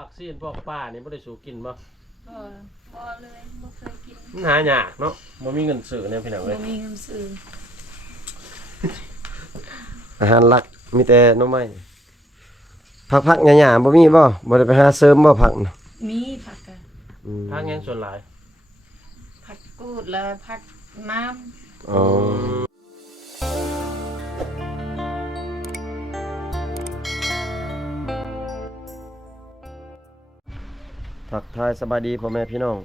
ปากซีนพวกป้านี่บ่ได้สูกินบ่บ่เลยบ่เคยกินมันหายากเนาะบ่มีเงินซื้อเนี่ยพี่น้องเอ้ยบ่มีเงินซื้ออาหารหลักมีแต่หน่อไม้ผักๆหญ้าๆบ่มีบ่ได้ไปหาเสริมบ่ผักน่ะมีผักกะผักหยังส่วนหลายผักกูดแล้วผักน้ำอ๋อทักทายสบายดีพ่อแม่พี่น้อง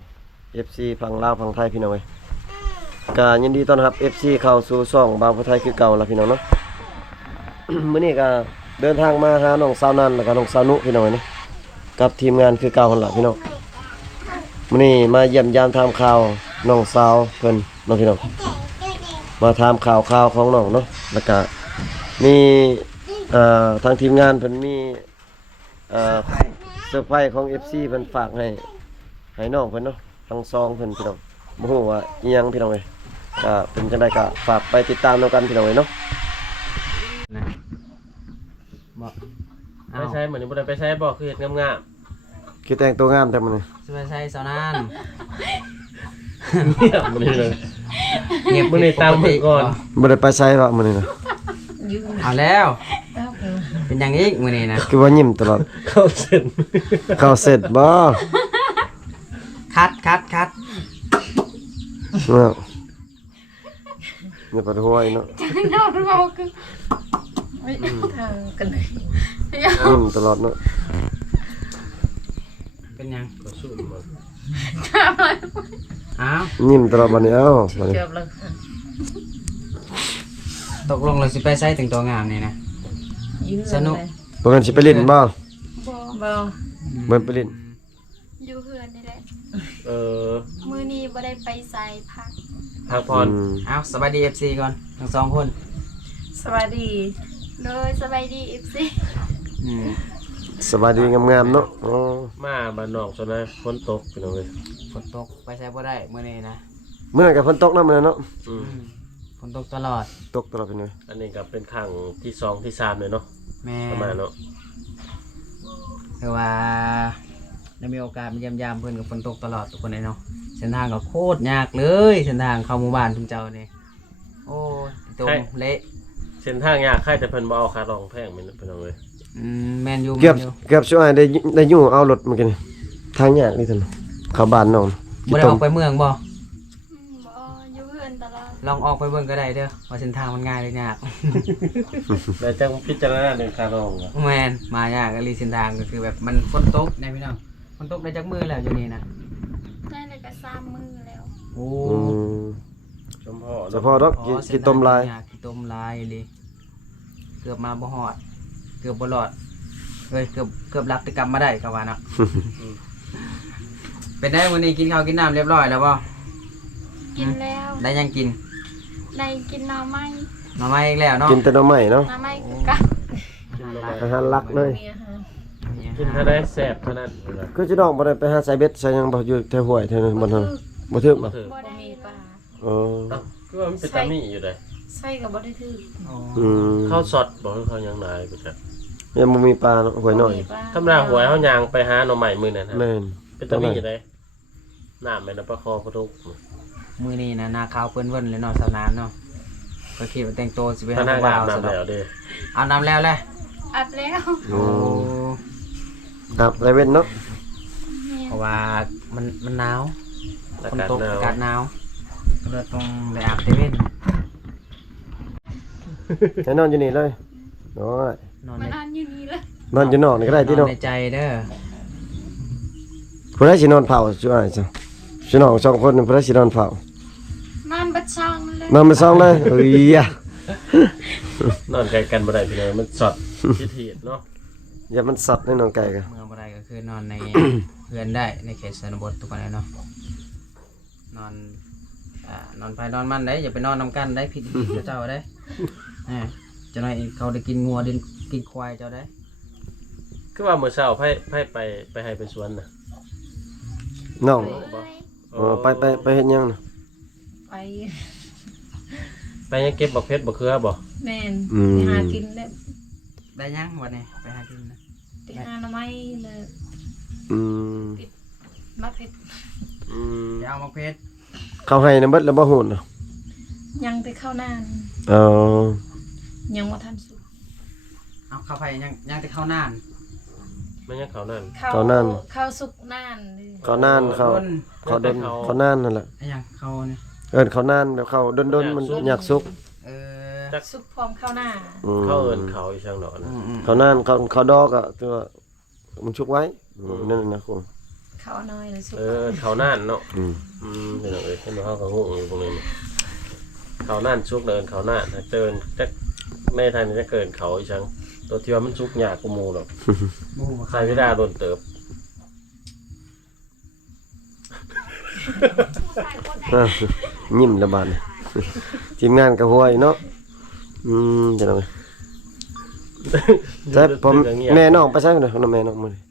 FC ฝั่งลาวฝั่งไทยพี่น้องเอ้ยก็ยินดีต้อนรับ FC เข้าสู่ช่องบ่าวผู้ไทยคือเก่าล่ะพี่น้องเนาะ มื้อนี้ก็เดินทางมาหาน้องสาวนันแล้วก็น้องสาวนุพี่น้องเนาะกับทีมงานคือเก่าหั่นล่ะพี่น้องมื้อนี้มาเยี่ยมยามถามข่าวน้องสาวเพิ่นเนาะพี่น้องมาถามข่าวของน้องเนาะแล้วก็มีทางทีมงานเพิ่นมีเซอร์ไพรส์ของ FC เพิ่นฝากให้น้องเพิ่นเนาะทั้งซองเพิ่นพี่น้องบ่ฮู้ว่าอีหยังพี่น้องเอ้ยก็เป็นจังได๋ก็ฝากไปติดตามนำกันพี่น้องเอ้ยเนาะนะบ่ไปใช้เหมือนบ่ได้ไปใช้บ่คือเฮ็ดงาม คือแต่งตัวงามแต่มื้อนี้ สิไปใช้สาวนาน ๆเงียบมื้อนี้เลย เงียบ มื้อนี้ตามมื้อก่อน บ่ได้ไปไสหรอกมื้อนี้นะ ยืมเอาแล้ว แล้วก็ เป็นอย่างอีกมื้อนี้นะ คือว่ายิ้มตลอด เข้าเส้น เข้าเสร็จบ่ คัดเนาะอย่าปวดหัวอีกเนาะ นอนเมาคือไม่ทางกันเลย ยิ้มตลอดเนาะ เป็นหยัง ก็สู้บ่ ทำอะไร อ้าว ยิ้มตลอดบัดนี้เอ้าบัดนี้ เกือบเลย ตกลงเราสิไปใช้ถึงตัวงามนี่นะ ยืม สนุก บ่แม่นสิไปเล่นบ่ บ่ เบิ่นไปเล่น อยู่เฮือนนี่แหละ เออ มื้อนี้บ่ได้ไปใส่พัก พักผ่อน เอาสวัสดี FC ก่อนทั้งสองคน สวัสดี เลยสบายดี FC อืม สบายดีงามๆเนาะอ๋อ มาบ้านนอกซะนะฝนตกพี่น้องเอ้ย ฝนตกไปใช้บ่ได้มื้อนี้นะ มื้อนั้นก็ฝนตกนำมื้อนั้นเนาะ อืม ฝนตกตลอด ตกตลอดพี่น้อย อันนี้ก็เป็นครั้งที่2ที่3เลยเนาะ แม่ ประมาณเนาะ คือว่าได้มีโอกาสมาเยี่ยมยามเพิ่นกับฝนตกตลอดทุกคนเลยเนาะเส้นทางก็โคตรยากเลยเส้นทางเข้าหมู่บ้านทุกเจ้านี่โอ้ยตรงเละ เส้นทางยากใครแต่เพิ่นบ่เอาค่ารองแพงแม่นพี่น้องเอ้ย แม่นอยู่ เกือบ แม่นอยู่ เกือบสิได้อยู่เอารถเมื่อกี้นี่ทางยากนี่ซั่นเข้าบ้านน้อง บ่ได้ออกไปเมืองบ่ บ่อยู่เฮือนตลอด ลองออกไปเบิ่งก็ได้เด้อว่าเส้นทางมันง่ายหรือยาก แล้วจังพิจารณาเรื่องค่ารองอะ แม่นมายากอีหลีเส้นทางก็คือแบบมันฝนตกนะพี่น้องฝนตกได้จักมือแล้วอยู่นี่นะ ได้แล้วก็3มื้อแล้ว โอ้ อืม ชมพ่อ เฉพาะดอกกินต้มลาย กินต้มลายอีหลีเกือบมาบ่ฮอดเกือบบ่รอดเฮ้ยเกือบรับแต่กลับมาได้ก็ว่าเนาะ เป็นได้วันนี้กินข้าวกินน้ำเรียบร้อยแล้วป่ะ กินแล้ว ได้ยังกิน ได้กินหน่อไม้ หน่อไม้อีกแล้วเนาะ กินแต่หน่อไม้เนาะ หน่อไม้คือกัน กินลงไป อาหารหลักเลย มีอาหาร กินเท่าได้แซ่บเท่านั้นเลย คือสิน้องบ่ได้ไปหาใส่เบ็ดใส่หยังบ่อยู่แถวห้วยแถวนั้นบ่ทันบ่ถึกบ่ ถือ บ่ บ่ ได้ มีปลา เออ เอ้าคือว่ามันเป็นตามีอยู่เลย ใส่กับบ่ได้ถือ อ๋อ อืม ข้าวสดบอกให้เขายังนายไปจ้ะ ยังบ่มีปลาเนาะห้วยน้อย บ่มีปลา ธรรมดาหวยเขายางไปหาหน่อใหม่มื้อนั้นฮะ แม่น เป็นตามีอยู่เลยน้ำแม่น้ำปลาคอพะทุก มือนี้นะหนาขาวเปิ้นเวิ้นเลยเนาะสาวนานเนาะก็คิดว่าแต่งตัวสิไป พ หา นัก ผู้ งา บ่าน วซะ น้ำ ดอก แล้วเด้ เอาน้ำแล้วแหละ อับแล้ว โอ้ โอ้ ครับไรเว้นเนาะ เพราะว่ามันหนาว อา ฝน กาศ ตก หนาว อากาศหนาวก็เลยต้องได้อาบเตเว่น ให้นอนอยู่นี่เลยน้อย นอน มา ใน นอนอยู่นี่เลย นอนอยู่นอกนี่ก็ได้ที่ น เนาะ อนในใจเด้อ ผู้ใดสินอนเผาสิอ้ายจ้ะสิน้องสองคนนี่ผู้ใดสินอนเผาน อนบัดช่องเลย นอนไปซองเลยเอ้ยอะ นอนไกลกันบ่ได้พี่น้องมันสดพิธีเนาะ อย่ามันสัตว์ให้น้องไก่กัน เมืองบ่ได้ก็คือนอนใน เรือนได้ในเขตชนบททุกคนเลยเนาะนอนนอนภายนอนมันได้อย่าไปนอนนำกันได้ผิดเจ้าได้จะหน่อยเขาได้กินงัวกินควายเจ้าได้ คือว่ามื้อเช้าไผไปให้ไปสวนน่ะ น้อง เลย ไปเฮ็ดหยังน่ะ ไป ไปยังเก็บบักเพชรบักเขือบ่ แม่นไปหากินได้ ได้ยังวันนี้ไปหากินนะ ไปหาหน่อไม้เลย ชร อืม ไปเอามักเพชร เขาให้นำเบิดแล้วบ่ฮู้เนาะ ยังไปเข้านาน อ๋อ ยังบ่ทันสุก เอาเข้าไปยังจะเข้านาน มันยังเขานั่น เข้าสุกนานเลย เขานานเขาดนเขานานนั่นแหละ ไอ้หยังเข้าเนี่ย เขานานแบบเขาดนมันอยากสุก เออ สุกพร้อมเข้าหน้า เขาเอิ้นเขาอีช่างหนอนะ เขานานเขาดอกอะคือว่ามันชุกไว้นั่นนะคุณ เข้าน้อยเลยสุก เขานั่นเนาะ อืม พี่น้องเอ้ยเห็นบ่เฮาก็งงอยู่ตรงนี้นี่เขานั่นชุกเดินเขานั่นเดินจักในทางนี้จะเกินเขาอีช่างตัวที่ว่ามันชุกยากกว่าหมู่หรอก หมู่บ่ ใช้เวลาโดนเติบ ยิ้มระบาดนี่ทีมงานกับหัวอยู่เนาะจะเอาไงใช่ผมแม่น้องไปใช่ไหมน้องแม่น้องมื้อนี้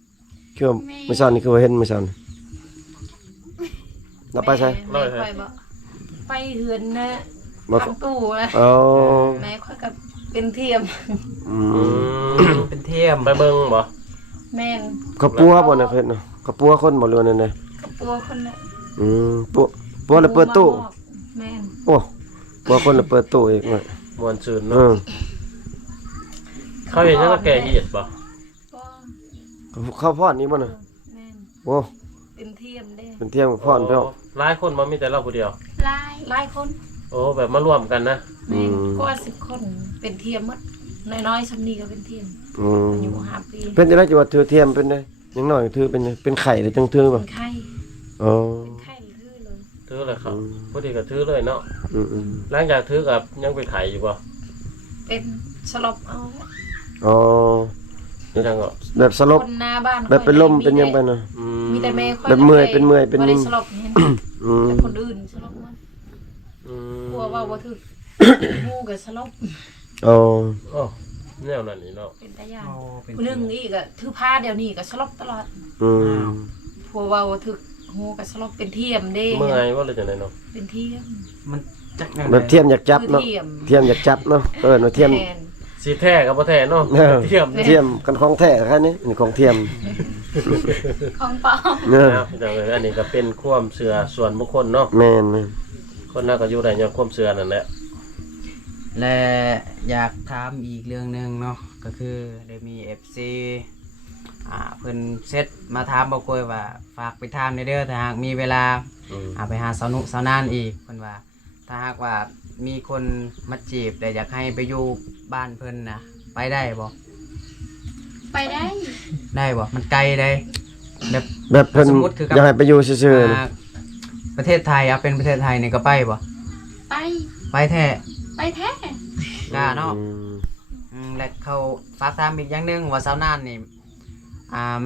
คือว่ามื้อเช้านี่คือว่าเห็นมื้อเช้านี่เราไปใช่ แม่ค่อยบ่ไปเฮือนนะ บ่ ทางตู้นะ เอา แม่ค่อยกับเป็นเทียม เป็นเทียม ไปเบิ่งบ่ แม่น เขาปัวบ่น่ะเพิ่นเนาะเขาปัวคนบ่เรือนนั่นน่ะ กับปัวคนละ ปัวแล้วเปิดตู้ แม่น โอ้ปัวคนแล้วเปิดตู้อีกว่ะ มวนซื่น เอ เนาะ อ เขาเห็นจังว่าแก่เหียดบ่ บ่ เขาพอดนี่บ่น่ะ แม่น โอ้ เป็นเทียมเด้ เป็นเที่ยงพอดไปเอา หลายคนบ่มีแต่เราผู้เดียว หลายคน โอ้แบบมารวมกันนะ แม่นกว่า10คนเป็นเทียมหมดน้อยๆซำนี้ก็เป็นเทียม อืม อายุ5ปี เป็นจังได๋จังว่าถือเทียมเป็นได้ยังน้อยถือเป็นไข่หรือจังถือบ่ เป็นไข้ อ๋อ เป็นไข้ทื่อเลย ถือเลยครับพอดีก็ถือเลยเนาะ อืม หลังจากถือกับยังไปไข่อยู่บ่ เป็นสลบเอา อ๋อ นี่จังก็ แบบสลบ คนหน้าบ้าน แบบเป็นลมเป็นหยังไปน่ะ มีแต่แม่ค่อย แบบเมื่อยเป็นเมื่อยเป็น บ่ได้ นิ่ม สลบเห็น อืม แต่คนอื่นสลบหมด อืม กลัวว่าบ่ถึกหมู่ก็สลบ อ๋อ โอ้แนวนั้นนี่เนาะ เป็นตาย่าน โอ้เป็น ผู้หนึงอีกก็ถือผ้าเดี๋ยวนี้ก็สลบตลอด อืม ผัวว่าบ่ถึกหูก็สลบเป็นเทียมเด้ เมื่อยว่าเลยจังได๋เนาะ เป็นเทียม มันจักแนว แบบเทียมอยากจับ คือ เนาะ เทียม เทียมอยากจับเนาะเอิ้นว่าเทียม แม่น สิแท้กับบ่แท้เนาะ เออ เทียม เทียมกันของแท้แค่นี้นี่ของเทียม ของปลอม เนอะ นะพี่น้องเอ้ยอันนี้ก็เป็นความเชื่อส่วนบุคคลเนาะ แม่น คนน่าก็อยู่ได้ย้อนความเชื่อนั่นแหละ และอยากถามอีกเรื่องหนึงเนาะก็คือได้มี FC เพิ่นเซตมาถามบ่กล้วยว่าฝากไปถามในเด้อถ้าหากมีเวลา ไปหาสาวนุสาวนานอีกเพิ่นว่าถ้าหากว่ามีคนมาจีบแต่อยากให้ไปอยู่บ้านเพิ่นนะไปได้บ่ ไปได้ ได้บ่มันไกลได้แบบ แบบเพิ่น สมมุติคือกับ อยากให้ไปอยู่ซื่อๆนี่ ประเทศไทยเอาเป็นประเทศไทยนี่ก็ไปบ่ ไป ไปแท้ ไปแท้ กล้าเนาะ อืม และเขาฝากถามอีกอย่างหนึงว่าสาวนานนี่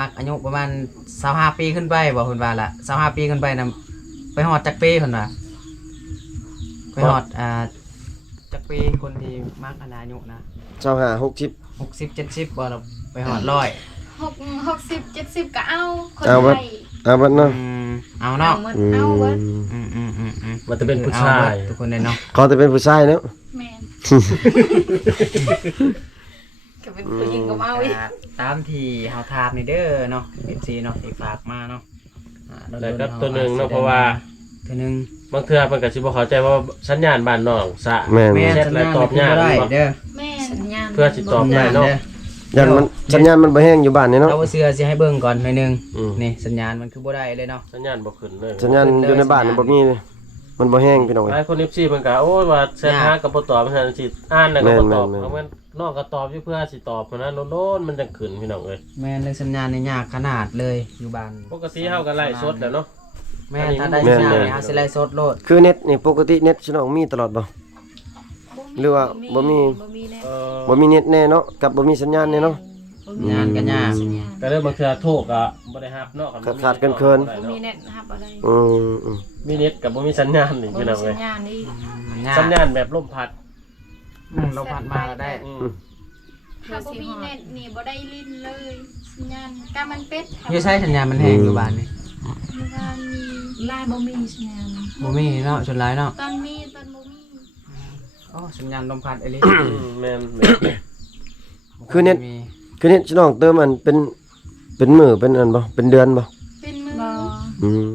มักอายุประมาณ25ปีขึ้นไปบ่เพิ่นว่าล่ะ25ปีขึ้นไปนำไปฮอดจักปีเพิ่นว่าไปฮอดจักปีคนที่มักอายุนะ 25 60 60 70บ่เราไปฮอด100 60 70ก็เอาคน เอา ไท เบิด ย เอาเบิดเนาะ เอาเนาะ หมด อื เอาเบิด ม มันจะเป็นผู้ชาย ทุกคนเลยเนาะ ขอแต่เป็นผู้ชายเนาะ แม่น ก็เป็นผู้หญิงก็เอาอีก ตามที่เฮาถามนี่เด้อเนาะ FC เนาะที่ฝากมาเนาะ แล้วก็ตัวหนึงเนาะเพราะว่า ตัวหนึง บางเทื่อเพิ่นก็สิบ่เข้าใจว่าสัญญาณบ้านน้องซะ แม่น แม่ เช็ดแล้วตอบยาก ได้ บ่ เด้อ แม่น สัญญาณ เพื่อสิตอบได้เนาะ ยันมันสัญญาณมันบ่แห้งอยู่บ้านนี่เนาะ เราบ่เชื่อสิให้เบิ่งก่อนหน่อยหนึง อืม นี่สัญญาณมันคือบ่ได้เลยเนาะ สัญญาณบ่ขึ้นเลย สัญญาณอยู่ในบ้านนี่บ่มีเลยมันบ่แห้งพี่น้อง ห เอ้ ลาย ย คน FC เพิ่นก็โอ้ยว่าแชทหาก็บ่ตอบเพิ่นสิอ่านแล้วก็บ่ตอบ แม่นๆๆ เพราะมันน้องก็ตอบอยู่เพื่อสิตอบเพราะนั้นโลนๆมันจังขึ้นพี่น้องเอ้ย แม่นเลยสัญญาณนี่ยากขนาดเลยอยู่บ้าน ปกติเฮาก็ไล่สดแหล้วเนาะ แม่นถ้าได้สัญญาณนี่เฮาสิไล่สดโลด คือเน็ตนี่ปกติเน็ตพี่น้องมีตลอดบ่หรือว่าบ่มี บ่มีแน่ บ่มีเน็ตแน่เนาะกับบ่มีสัญญาณแน่เนาะ บ่ งานก็ยาก สัญญาณ ก็เลยบางเทื่อโทรก็บ่ได้รับเนาะ ขาดๆเกินๆ บ่มีเน็ตรับอะไร อืม มีเน็ตกับบ่มีสัญญาณนี่ บ่ พี่ มี น้อง สั เอ้ ญ ย ญาณนี่ มันยาก สัญญาณแบบลมพัด เราผ่านมาแล้วได้ ถ้าบ่มีเน็ตนี่บ่ได้ลิ้นเลยสัญญาณกามันเป็ด อยู่ใช้สัญญาณมันแห้งอยู่บ้านนี่ มีว่ามี ลายบ่มีสัญญาณ บ่มีเนาะชนหลายเนาะ ตอนมีตอนบ่มี โอ้สัญญาณลมพัดเอลิ แม่น คือเน็ต คือเน็ตพี่น้องเติมอันเป็นมื้อเป็นอันบ่เป็นเดือนบ่ เป็นมือ บ่ อืม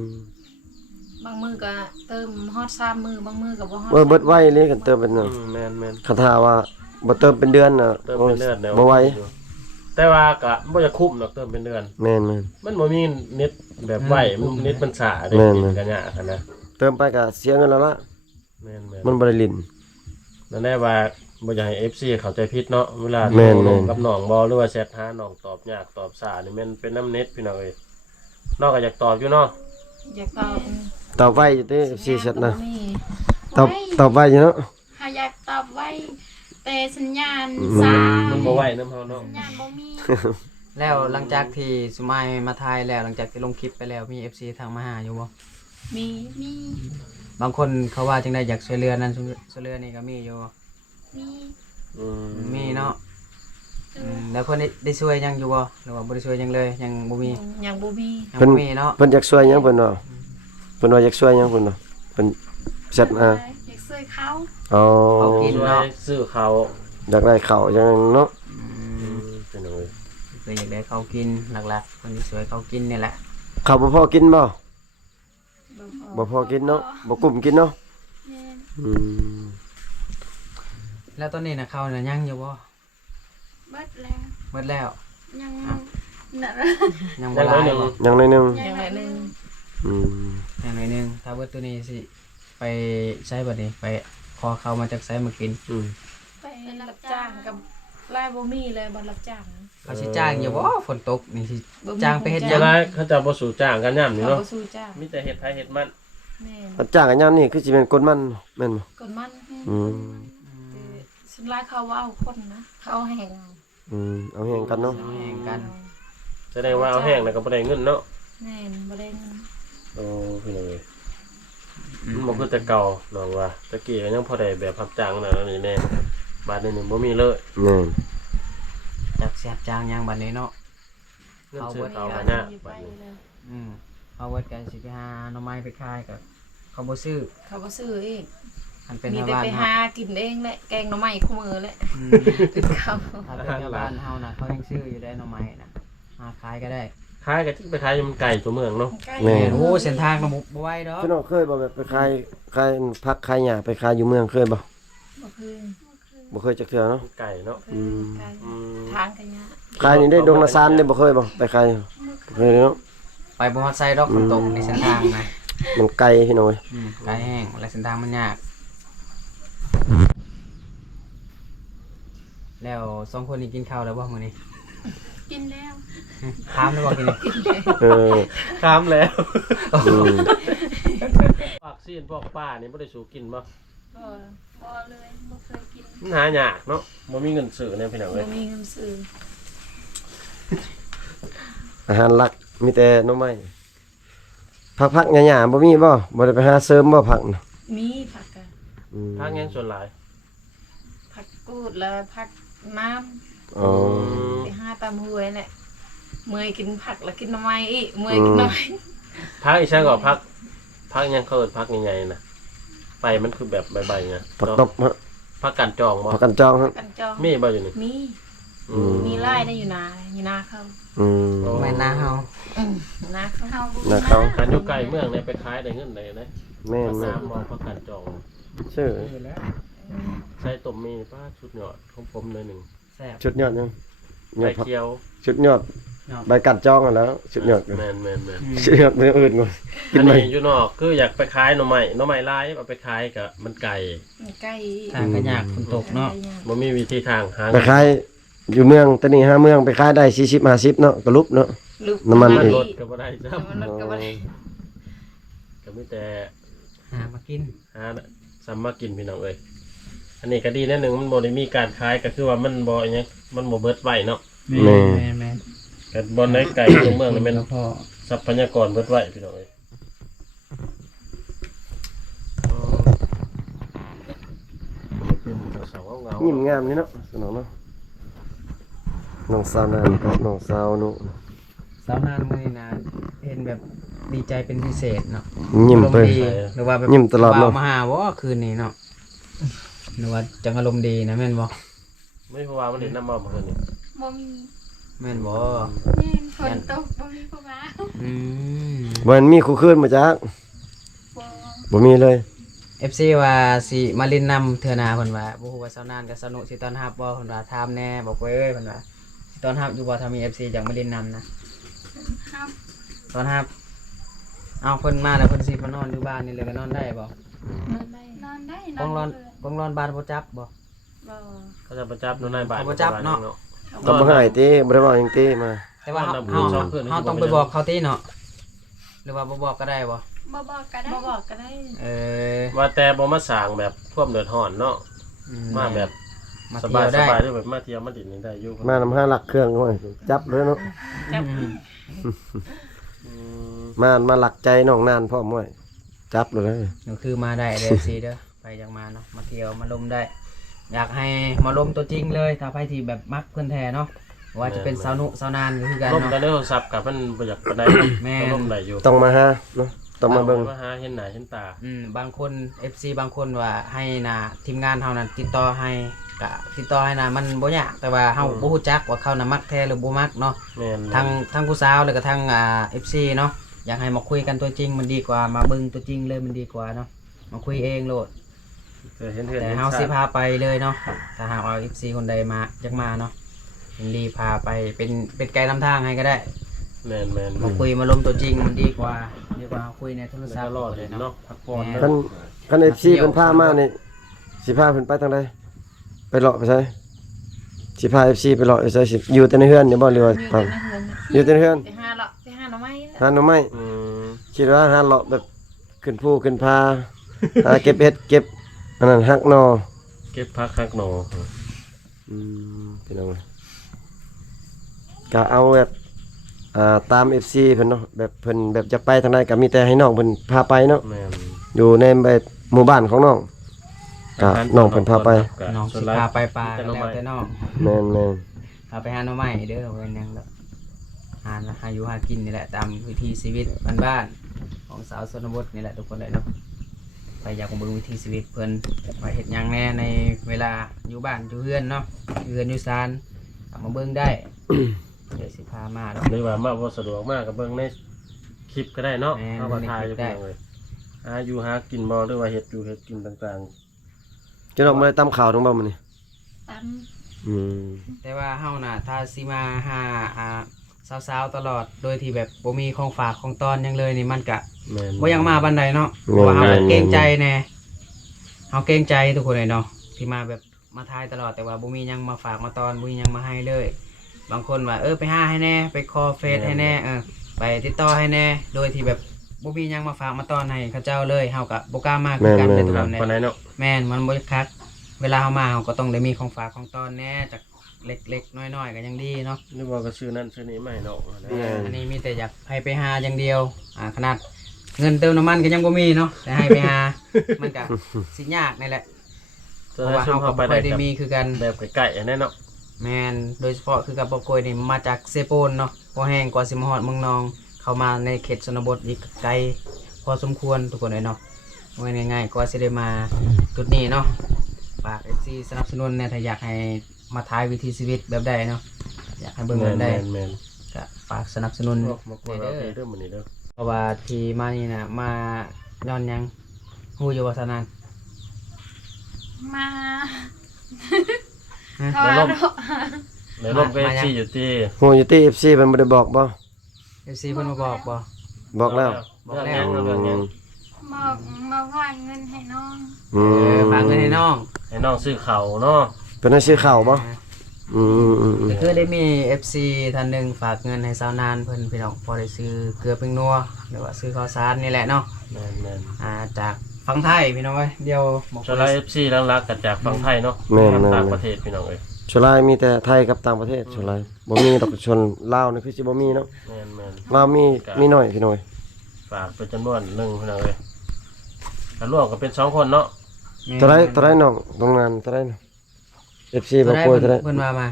บางมือก็เติมฮอด3มื้อบางมือก็บ่ฮอด ว่าเบิดไว้เลยกันเติมเป็นน่ะ แม่น คาถาว่าบ่เติมเป็นเดือนน่ะ เติมเป็นเดือนแล้ว บ่ไหว แต่ว่าก็บ่จะคุ้มดอกเติมเป็นเดือน แม่น มันบ่มีเน็ตแบบไหวมันเน็ตมันสาได้ แม่น กินกันยากอะนะ ๆเติมไปก็เสียเงินแล้วล่ะ แม่น มันบ่ได้ลิ้น นั่นแหละว่าบ่อยากให้ FC เข้าใจผิดเนาะเวลา แม่น โทรกับน้องบ่หรือว่าแชทหาน้องตอบยากตอบช้านี่แม่นเป็นน้ำเน็ตพี่น้องเอ้ยน้องก็อยากตอบอยู่เนาะ อยากตอบ ตอบไว้อยู่ติสี่เสร็จนะ มี ตอบไว้อยู่เนาะ หาอยากตอบไว้แต่สัญญาณ อืม ซา มันบ่ไหวนํเฮาเนาะ สัญญาณบ่มี แล้วหลังจากที่สุมายมาถ่ายแล้วหลังจากที่ลงคลิปไปแล้วมี FC ทางมาหาอยู่บ่ มี มี บางคนเขาว่าจังได๋อยากช่วยเหลือนั่นช่วยเหลือนี่ก็มีอยู่ มี อืม มีเนาะแล้วเพิ่นได้ช่วยยังอยู่บ่หรือว่าบ่ได้ช่วยยังเลยยังบ่มี ยังบ่มี ยังบ่มีเนาะ เพิ่นอยากช่วยหยังเพิ่นว่าเพิ่นว่าอยากช่วยหยังเพิ่นว่าเพิ่นเสร็จอยอ่ะากช่วยเขา อ๋อ ช่วยซื้อเขาว อยากได้ข้าวจังเนาะ พี่น้องเอ้ย ก็อยากได้เขาวกินหลักๆคนที่ช่วยเขากินนี่แหละ ข้าวบ่พอกินบ่ บ่พอ บ่พอกินเนาะบ่กุ้มกินเนาะ แม่น อืม แล้วตอนนี้น่ะเขาน่ะยังอยู่บ่ เบิดแล้ว หมดแล้ว ยังน่ะ ยังบ่ ยัง หลาย น้อยหนึง บ่ ยังน้อยหนึง ยังไงนึง อืม ยังหน่อยหนึงถ้าเบิดตัวนี้สิไปใช้บัดนี้ไปขอเขามาจากไสมากิน อืม ไปรับจ้างกับลายบ่มีเลยบ่รับจ้าง เขาสิจ้างอยู่บ่ฝนตกนี่สิ บ่มี จ้างไปเฮ็ดห เว ยัง ลาเขาจะบ่สู่จ้างกันยามนี่ เขา เนาะ บ่สู้จ้าง มีแต่เฮ็ดไผเฮ็ดมัน แม่น รับจ้างกันยามนี้คือสิเป็นคนมันแม่นบ่ คนมัน อืม สุดท้ายเขาว่าเอาคนนะเขาเอาแหงเอา เอาแฮงกันเนาะ แห่งกัน แสดงว่าเอาแห้งแล้วก็บ่ได้เงินเนาะ แม่นบ่ได้เงิน โอ้พี่น้องเอ้ยมันบ่คือแต่เก่าน้องว่าตะกี้ก็ยังพอได้แบบรับจ้างนั่นนี่แน่บัดนี้นี่บ่มีเลย แม่น จากเสียบจ้างหยังบัดนี้เนาะ เงินซื้อเขาวกันยาก อยู่ไป บัดนี้ เลย เอาเบิดกันสิไปหาหน่อไม้ไปขายก็เขาบ่ซื้อ เขาบ่ซื้อเอง มันเป็น มี ชาว แต่ บ้าน ไป เฮา หากินเองแหละแกงหน่อไม้คู่มือแหละ อืม เป็นเขา ถ้าเป็นชาวบ้านเฮาน่ะเขายังซื้ออยู่ได้หน่อไม้น่ะหาขายก็ได้ ขายก็ที่ไปขายอยู่มันไกลตัวเมืองเนาะ ใกล้ แม่ โอ้เส้นทางน่ะบ่ไหวดอก พี่น้องเคยบ่แบบไปขายผักขายหญ้าไปขายอยู่เมืองเคยบ่ บ่คือ บ่เคยจักเทื่อเนาะ มันไกลเนาะ คือไกล อืม ทางกันยะ ขายนี่ได้ดงละซานได้บ่เคยบ่ไปขายเคยเนาะ ไปบ่ฮอดไซดอกฝนตกในเส้นทางนะ มันไกลพี่น้อย ไกลแห้งและเส้นทางมันยากแล้วสองคนนี้กินข้าวแล้วบ่มื้อนี้ กินแล้ว ถามแล้วบ่กินนี่ เออ ถามแล้ว อืม พวกซีนพวกป้านี่บ่ได้สู่กินบ่ ก็ บ่เลยบ่เคยกิน มันหายากเนาะบ่มีเงินซื้อเนี่ยพี่น้องเอ้ บ่ ย มีเงินซื้อ อาหารหลักมีแต่หน่อไม้ผักหญ้าๆบ่มีบ่บ่ได้ไปหาเสริมบ่ผักน่ะ มีผักกะ อืม ทางยังส่วนหลาย ผักกูดและผักน้ำ อ๋อ ไปหาตามห้วยแหละเมื่อยกินผักแล้วกินหน่อไม้อีกเมื่อยกินหน่อไม้ พักอีกใช่ก็พักยังเคิดพักใหญ่ๆนะไปมันคือแบบใบๆไง ผักตบฮะ พักกันจองบ่ ผักกันจองฮะ กันจอง มีบ่อยู่นี่ มี อืม มีไร่ได้อยู่นาเขา อืม แม่นนาเฮา นาเขา เฮาบ่ นะ มี เขา การอยู่ไกลเมืองเนี่ยไปขายได้เงินได้นะ แม่ พัก น น้ำบ่พักกันจอง ๆชื่อ ใส่ต้มมีป้าชุดยอดของผมเลยหนึ่ง แซ่บ ชุดยอดยังย ใบ อดผัก เคียว ชุดยอดใบกัดจองอ่ะแล้วชุดยอด แม่น ชุดยอดเป็นอื่นก่อนกิ อั น น ไหม นี้อยู่นอกคืออยากไปขายหน่อไม้ลายเอาไปขายกับมันไก่ ใกล้ ทางก็ยากฝนตกเนาะ บ่มีวิธีทางหา ไปขายอยู่เมืองตอนนี้5เมืองไปขายได้40 50เนาะกระลุบเนาะ ลูก น้ำมัน ร อีก ถก็บ่ได้จ้ น้ำมันรถก็บ่ได้ ก็มีแต่ หามากิน หาซ้ำมากินพี่น้องเอ้ยอันนี้ก็ดีแน่หนึ่งมันบ่ได้มีการขายก็คือว่ามันบ่อิหยังมันบ่เบิดไว้เนาะ แม่แม่ ก็บ่ได้ไกลตัวเมืองนี่แม่น แล้วพ่อ ทรัพยากรเบิดไว้พี่น้องเอ้ยเป็นสาวๆเงาๆ ยิ้มงามนี่เนาะสนองเนาะน้องสาวนานกับน้องสาวนุ สาวนานมื้อนี้นะเห็นแบบดีใจเป็นพิเศษเนาะ ยิ้ม อารม ไป ณ์ดีหรือว่าแบบ ยิ้มตลอดเนอะ ว่มาหาบ่คืนนี้เนาะหรือว่าจังอารมณ์ดีนะแม่นบ่ ไม่เพราะว่ามันเห็นน้ำมันเหมือนกันนี่ บ่มี แม่นบ่ แม่นฝนตกบ่มีผู้ว่า อืม บ่มันมีคู่คืนมาจัก บ่ บ่มีเลย FC ว่าสิมาลินนำเทื่อหน้าเพิ่นว่าบ่ฮู้ว่าสาวนานกับสนุสิต้อนรับบ่เพิ่นว่าถามแน่บอกไว้เอ้ยเพิ่นว่าสิต้อนรับอยู่บ่ถ้ามี FC อยากมาลินนำนะครับ ต้อนรับเอาเพิ่นมาแล้วเพิ่นสิมานอนอยู่บ้านนี่เลยก็นอนได้บ่ นั่นได้ นอนได้ กองร้อน เลย กองร้อนบ้านบ่จับบ่ บ่ เขาจะประจับนู่นนายบ้าน เขาบ่จับเนาะ ก็บ่ให้ติบ่ได้เว้าหยังติมา แต่ว่าเฮา เพิ่น เฮา ชอบเพิ่น เฮาต้องไปบอกเขาติเนาะหรือว่าบ่บอกก็ได้บ่ บ่บอกก็ได้ บ่บอกก็ได้ เออ ว่าแต่บ่มาสร้างแบบท่วมเดือดร้อนเนาะ อื มาแบบ มา ส เที่ บาย ยว ส ได้ บายด้วยแบบมาเที่ยวมาดินนี่ได้อยู่ มานำ5หลักเครื่องโอ้ยจับเลยเนาะ จับ อืม มาหลักใจน้องนานพร้อมไว้จับเลย ก็คือมาได้เด้อสิเด้อไปจังมาเนาะมาเที่ยวมาลมได้ อยากให้มาลมตัวจริงเลยถ้าไปที่แบบมักเพิ่นแท้เนาะว่าจะเป็นสาวนุสาวนานก็คือกัน ร่ม เนาะ กันได้โทรศัพท์กับมันบ่อยากปานใด แม่น ร่มได้อยู่ ต้องมาหาเนาะต้องมาเบิ่ง มาหาเห็นหน้าเห็นตา บางคน FC บางคนว่าให้น่ะทีมงานเฮานั้นติดต่อให้ก็ติดต่อให้น่ะมันบ่ยากแต่ว่าเฮาบ่ฮู้จักว่าเขาน่ะมักแท้หรือบ่มักเนาะ แม่น ทั้งผู้สาวแล้วก็ทั้งFC เนาะอยากให้มาคุยกันตัวจริงมันดีกว่ามาเบิ่งตัวจริงเลยมันดีกว่าเนาะมาคุยเองโลด เคยเห็นเทื่อ แต่ ห็น เฮาสิ ชติ พาไปเลยเนาะถ้าหากว่า FC คนใดมาอยากมาเนาะยินดีพาไปเป็นไกด์นำทางให้ก็ได้ แม่นแม่น มาคุยมาลมตัวจริงมันดีกว่าคุยในโทร แล้ว ศัพ ก็ ท์ รอด เลย เนาะ เนาะ พักผ่อน แม่ เนาะ คัน FC เพิ่นพามานี่สิพาเพิ่นไปทางใดไปเลาะไปไสสิพา FC ไปเลาะไปไสสิอยู่แต่ในเฮือนนี่บ่หรือว่า อยู่ในเฮือน อยู่แต่ในเฮือน ไปหาเลาะไปหาหน่อไม้ หาหน่อไม้ อืม คิดว่าหาเลาะแบบขึ้นภูขึ้นพาหาเก็บเห็ดเก็บอันนั้นหักหนอ เก็บพักคักหนอ พี่น้องก็เอาแบบตาม FC เพิ่นเนาะแบบเพิ่นแบบจะไปทางใดก็มีแต่ให้น้องเพิ่นพาไปเนาะ แม่น อยู่ในแบบหมู่บ้านของน้องก็น้องเพิ่นพาไป น้อง ส่ว สิ นหลาย พาไปปลาก็แล้วแต่น้อง แม่น พาไปหาหน่อไม้เด้อเพิ่นยังแบบหาอยู่หากินนี่แหละตามวิถีชีวิตบ้านๆของสาวชนบทนี่แหละทุกคนเลยเนาะไปอยากมาเบิ่งวิถีชีวิตเพิ่นว่าเฮ็ดหยังแน่ในเวลาอยู่บ้านอยู่เฮือนเนาะอยู่เฮือนอยู่ศาลกลับมาเบิ่งได้ เดี๋ยวสิพามาดอก หรือว่ามาบ่สะดวกมากก็เบิ่งในคลิปก็ได้เนาะ แม่น เอามาถ่าย ใน อยู่ คลิปได้ เพียงเลยหาอยู่หากินบ่หรือว่าเฮ็ดอยู่เฮ็ดกินต่าง ๆจะน้องบ่ได้ตำข้าวตรงบ่มื้อนี้ ตาม อืม แต่ว่าเฮาน่ะถ้าสิมาหาสาวๆตลอดโดยที่แบบบ่มีของฝากของตอนหยังเลยนี่มันก็ ๆแม่น บ่อยังมาบันไดเนาะเพราะว่าเฮาเกรงใจแน่เฮาเกรงใจทุกคนเลยเนาะที่มาแบบมาทายตลอดแต่ว่าบ่มีหยังมาฝากมาตอนบ่มีหยังมาให้เลย บางคนว่าไปหาให้แน่ไปคอเฟซให้แน่ไปติดต่อให้แน่โดยที่แบบบ่มีหยังมาฝากมาตอนให้เขาเจ้าเลยเฮาก็บ่กล้ามาคือกันเลยทุก ค ค รับ น คนไหน เนี่ย เนาะ แม่นมันบ่คักเวลาเฮามาเฮาก็ต้องได้มีของฝากของตอนแน่จากเล็กๆน้อยๆก็ยังดีเนาะ หรือว่าก็ซื้อนั่นซื้อนี้มาให้น้องนะ อันนี้มีแต่อยากให้ไปหาอย่างเดียวขนาดเงินเติมน้ำมันก็ยังบ่มีเนาะแต่ให้ไปหา มันก็สิยากนี่แหละเพ จะ ราะ ได้ ว่า ซุ่ เฮาม ก็ เข้าไป บ่ค่ ได้ อยได้มีคือกัน แบบใกล้ๆแน่เนาะ แม่นโดยเฉพาะคือกับบ่ค่อยนี่มาจากเซโปนเนาะบ่แห้งกว่าสิมาฮอดเมืองนอง เข้ามาในเขตชนบทอีกไกลพอสมควรทุกคนเลยเนาะบ่ง่ายๆก็สิได้มาจุดนี้เนาะฝาก FC สนับสนุนเนี่ยถ้าอยากให้มาถ่ายวิถีชีวิตแบบใดเนาะอยากให้เบิ่งแบบใด แม่น ก็ฝากสนับสนุน ๆมากวนเราเด้อมื้อนี้เด้อ เพราะว่าที่มานี่นะมาย้อนหยังฮู้อยู่ว่าซะนั้น มา ฮะ เพราะว่าเรา ในร่มก็ยังซี่อยู่ที่ ฮู้อยู่ติ FC เพิ่นบ่ได้บอกบ่ FC เพิ่นมาบอกบ่ บอกแล้ว บอกแล้ว เรื่องหยัง บอกมาผ่านเงินให้น้อง อืม ฝากเงินให้น้อง ให้น้องซื้อข้าวเนาะ เพิ่นให้ซื้อข้าวบ่อืม ก็คือได้มี FC ท่านหนึงฝากเงินให้สาวนานเพิ่นพี่น้องพอได้ซื้อเกลือเพิ่งนัวหรือว่าซื้อข้าวสารนี่แหละเนาะ แม่น จากฝั่งไทยพี่น้องเอ้ยเดี๋ยวบอก ๆชลาย FC หลักๆก็จากฝั่งไทยเนาะ แม่น ต่าง ๆ ประเทศพี่น้องเอ้ย ชลายมีแต่ไทยกับต่างประเทศชลายบ่มีดอกชนลาวนี่คือสิบ่มีเนาะ แม่น ลาวมีน้อยพี่น้อย ๆฝากเป็นจำนวนหนึงพี่น้องเอ้ยถ้ารวมก็เป็น2คนเนาะ แม่น เท่าไรน้องตรงนั้นเท่าไรเนาะ FC บ่ เท่า ป่วย ไหร่ เท่าไร เพิ่นว่ามา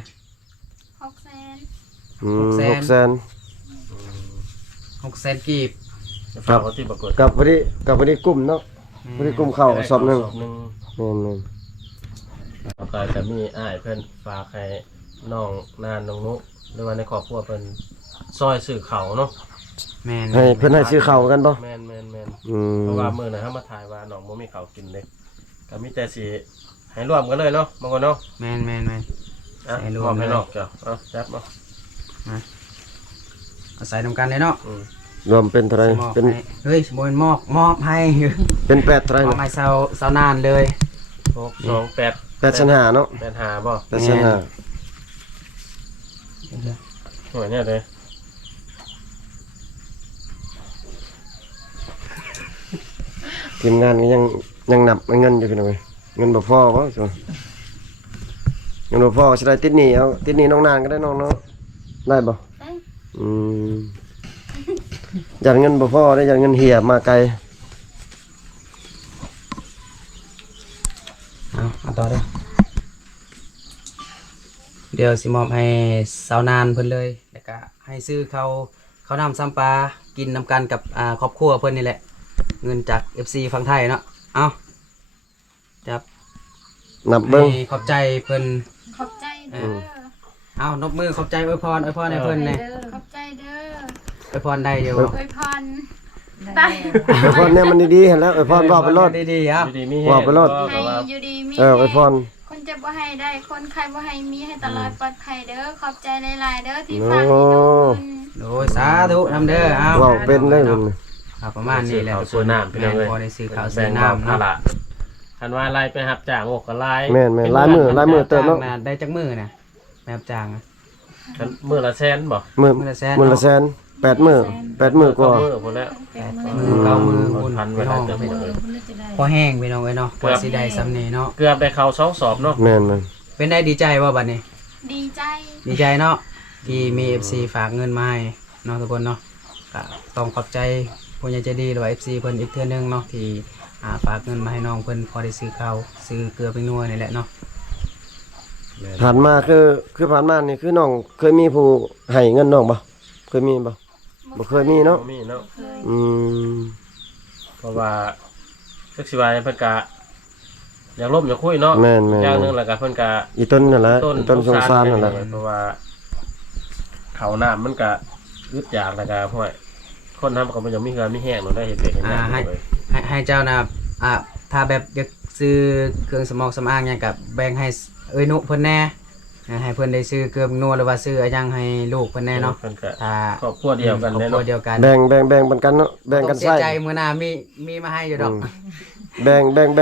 600,000 600,000 กีบ ฝากเขาที่ปรากฏ กับพอดีกลุ่มเนาะพอดีกลุ่มข้าวสอบหนึง สอบหนึง แม่น แล้วก็จะมีอ้ายเพิ่นฝากให้น้องนานน้องนุหรือว่าในครอบครัวเพิ่นซอยซื้อข้าวเนาะ แม่น ให้เพิ่นให้ซื้อข้าวกันบ่ แม่น อืม เพราะว่ามื้อนั้นเฮามาถ่ายว่าน้องบ่มีข้าวกินเด้ก็มีแต่สิให้ร่วมกันเลยเนาะบางคนเนาะ แม่น อ่ะ ให้ร่วม มอบให้ เลย นอกจ้ะเอาจับเนาะ อาศัยนำกันเลยเนาะ รวมเป็นเท่าไหร่ มอบ เป็น ให้เฮ้ยบ่แม่นมอบให้ เป็น8เท่าไหร่ มอบให้เซานานเลย 628 8,500เนาะ 85บ่ 8,500 หน่วยเนี่ยเลย ทีมงานก็ยังนับเงินอยู่พี่น้องเอ้ยเงินบ่พอบ่ซั่นเงินบ่พอสิได้ติดหนี้เอาติดหนี้น้องนานก็ได้น้องเนาะได้บ่ ได้ อืมยันเงินบ่พอได้ยันเงินเหี่ยมาไกล เอาต่อเด้อเดี๋ยวสิมอบให้สาวนานเพิ่นเลยแล้วก็ให้ซื้อข้าวน้ำซ้ำปลากินนำกันกับครอบครัวเพิ่นนี่แหละเงินจาก FC ฝั่งไทยเนาะเอาจับ นับเบิ่ง ให้ขอบใจเพิ่น ขอบใจเด้อ เอานบมือขอบใจอวยพรให้เพิ่นแหน่ ขอบใจเด้อ อวยพรได้อยู่ อวยพร ได้ ไอ้พรเนี่ยมันดีๆเห็นแล้วไอ้พรว่าไปรถ ดีๆครับ อยู่ดีมี ว่าไปรอด ให้อยู่ดีมี ไอ้พร คนจะบ่ให้ได้คนใครบ่ให้มีให้ตลอดปลอดภัยเด้อขอบใจหลายๆเด้อที่ โอ้ ฝากให้น้องคุณ โดยสาธุนำเด้อเอา เว้าเป็นเลยมัน ครับประมาณนี้แหละ เขาซื้อน้ำพี่น้องเลย พอได้ซื้อข้าว แบ่ ซื้อง น้ำ ภา เนาะ ระคันว่าไล่ไปหับจ้างโอกก็ไล่ แม่นๆลายมือเติมเนาะ จ้งได้จักมือน่ะแบบจ้างอะ คันมื้อละแสนบ่ มือ มื้อละแสน มือละแสน8มื้อ8มื้อกว่า มื้อพุ่นแล้ว มือเก้ามือ บุ บุ ญ ญ พันไว้ พี่น้ ให้ อง เติมพี่น้อง พอแห้งพี่น้องเอ้ยเนาะกว่าสิได้สำนี้เนาะ เกือบได้เข้า2สอบเนาะ แม่น เป็นได้ดีใจว่าบัดนี้ ดีใจ ดีใจเนาะที่มี FC ฝากเงินมาให้เนาะทุกคนเนาะก็ต้องขอบใจผู้ใหญ่ใจดีหรือว่า FC เพิ่นอีกเทื่อนึงเนาะที่ฝากเงินมาให้น้องเพิ่นพอได้ซื้อข้าวซื้อเกลือเป็นนัวนี่แหละเนาะ ๆผ่านมาคือผ่านมานี่คือน้องเคยมีผู้ให้เงินน้องบ่เคยมีบ่บ่เคยมีเนาะ บ่มีเนาะ อืม เพราะว่าจักสิว่าเพิ่นก็อยากล้มอยากคุยเนาะ แม่น อย่างหนึงแล้วก็เพิ่นก็ อีต้นนั่นแหละอีต้นสงสารนั่นแหละ เพราะว่าเขาน้ำมันก็อึดอยากแล้วก็ห้วยคนทำก็มันยังมีเหือมีแห้งเนาะได้เฮ็ดเวียกเฮ็ดงานเลย ให้เจ้านะถ้าแบบอยากซื้อเครื่องสำอางหยังกับแบ่งให้เอ้ยนุเพิ่นแน่ให้เพิ่นได้ซื้อเกลือนัวหรือว่าซื้ออะไรหยังให้ลูกเพิ่นแน่เนาะ เพิ่นก็ ถ้า ครอบครัวเดียวกัน ครอบ แน่ ครัว เนาะ เดียวกัน แบ่งปันกันเนาะแบ่งกัน เสีย ใช้ ใจมื้อหน้ามีมาให้อยู่ดอก แบ่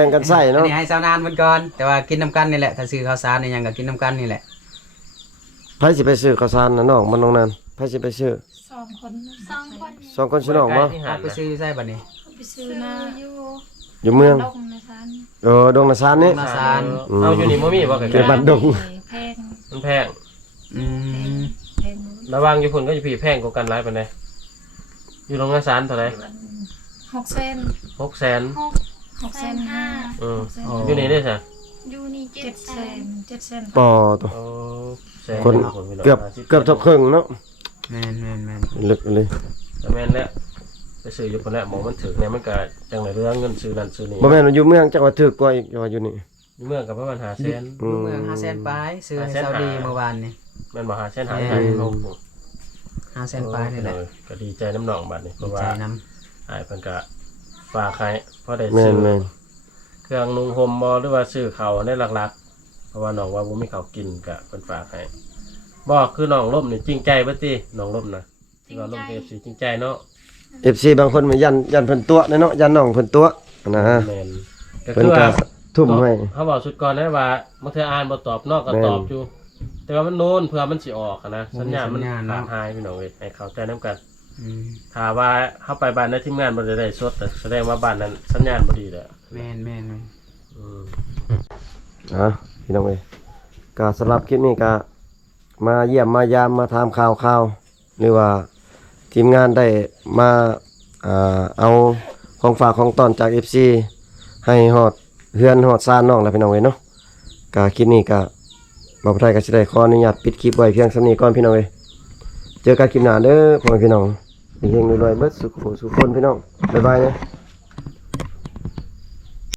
งกันใช้ อัน เนาะ นี้ให้สาวนานเพิ่นก่อนแต่ว่ากินน้ำกันนี่แหละถ้าซื้อข้าวสารนี่หยังก็กินน้ำกันนี่แหละ ไผสิไปซื้อข้าวสารน่ะน้องมันน้องนั้นไผสิไปซื้อ 2 คน สองคน สองคนสิน้องบ่ ที่ เอา หาด ไปซื้ออยู่ไสบัดนี้ ไปซื้ ซื้ อ อ หน้า อยู่ อยู่เมือง ดงในร้าน ดงนาซานนี่ นาซาน เอาอยู่นี่บ่มีบ่ไก เกิ ล ดบ้านดง แพง ๆมันแพง อืม แพง ระหว่างอยู่พุ่นก็อยู่พี่แพงกว่ากันหลายปานใดอยู่โรงงานสารเท่าไหร่ 6 เซน 600,000 6 เซน 5 อือ 6 เซน อยู่นี่ได้ซะ อยู่นี่ 7 เซน 7 เซน ปอตัว โอ้แส คนเกือบเท่าครึ่งเนาะ แม่น ลึกเลย แต่แม่นแล้วไปซื้ออยู่พุ่นแล้วหมองมันถึกเนี่ยมันก็จังได๋เรื่องเงินซื้อนั่นซื้อนี่ บ่แม่นว่าอยู่เมืองจังหวัดถึกกว่าอีกว่าอยู่นี่ อยู่เมืองก็ประมาณ500,000 อืม เมือง500,000ปลายซื้อให้ซาอุดีเมื่อวานนี่ แม่นบ่500,000หาให้ลง 500,000ปลายนี่แหละ ก็ดีใจน้ำหนองบัดนี้เพ ดี ราะว่า ใจน อ้ายเพิ่นก็ฝากให้พอได้ แม่ ซื้ น อ แม่น เครื่องนุ่งห่มบ่หรือว่าซื้อข้าวในหลักๆเพราะว่าน้องว่าบ่มีข้าวกินก็เพิ่นฝากให้บ่คือน้องล่มนี่จริงใจเบิดติน้องล่มนะที่ว่าล่ม KFC จริงใจเนาะ FC บางคนมันยันเพิ่นตัวเนาะยันน้องเพิ่นตัวนะฮะ แม่นก็ เพิ่น คือ ก็ ว่า ทุ่มให้ เขาบอกสุดก่อนนะว่าบางเทื่ออ่านบ่ตอบนอกก็ แม่น ตอบอยู่ แต่ว่ามันโน้นเพื่อมันสิออกอะนะสัญญาณมันขาดหายพี่น้องเอ้ยให้เข้าใจนํกัน ำอืม ถ้าว่าเฮาไปบ้านในทีมงานบ่ได้สดแต่แสดงว่าบ้านนั้นสัญญาณบ่ดีแหละ แม่น อืม พี่น้องเอ้ยก็สำหรับคลิปนี้ก็มาเยี่ยมมายามมาถามข่าวหรือว่าทีมงานได้มาเอาของฝากของตอนจาก FC ให้ฮอดเฮือนฮอดซ่านน้องแล้วพี่น้องเอ้ยเนาะก็คลิปนี้ก็บ่าวไทยก็สิได้ขออนุญาตปิดคลิปไว้เพียงส่ำนี้ก่อนพี่น้องเอ้ยเจอกันคลิปหน้าเด้อพ่อแม่พี่น้องเฮงๆรวยๆเบิดสุขสุขคนพี่น้องบ๊ายบายเด้อ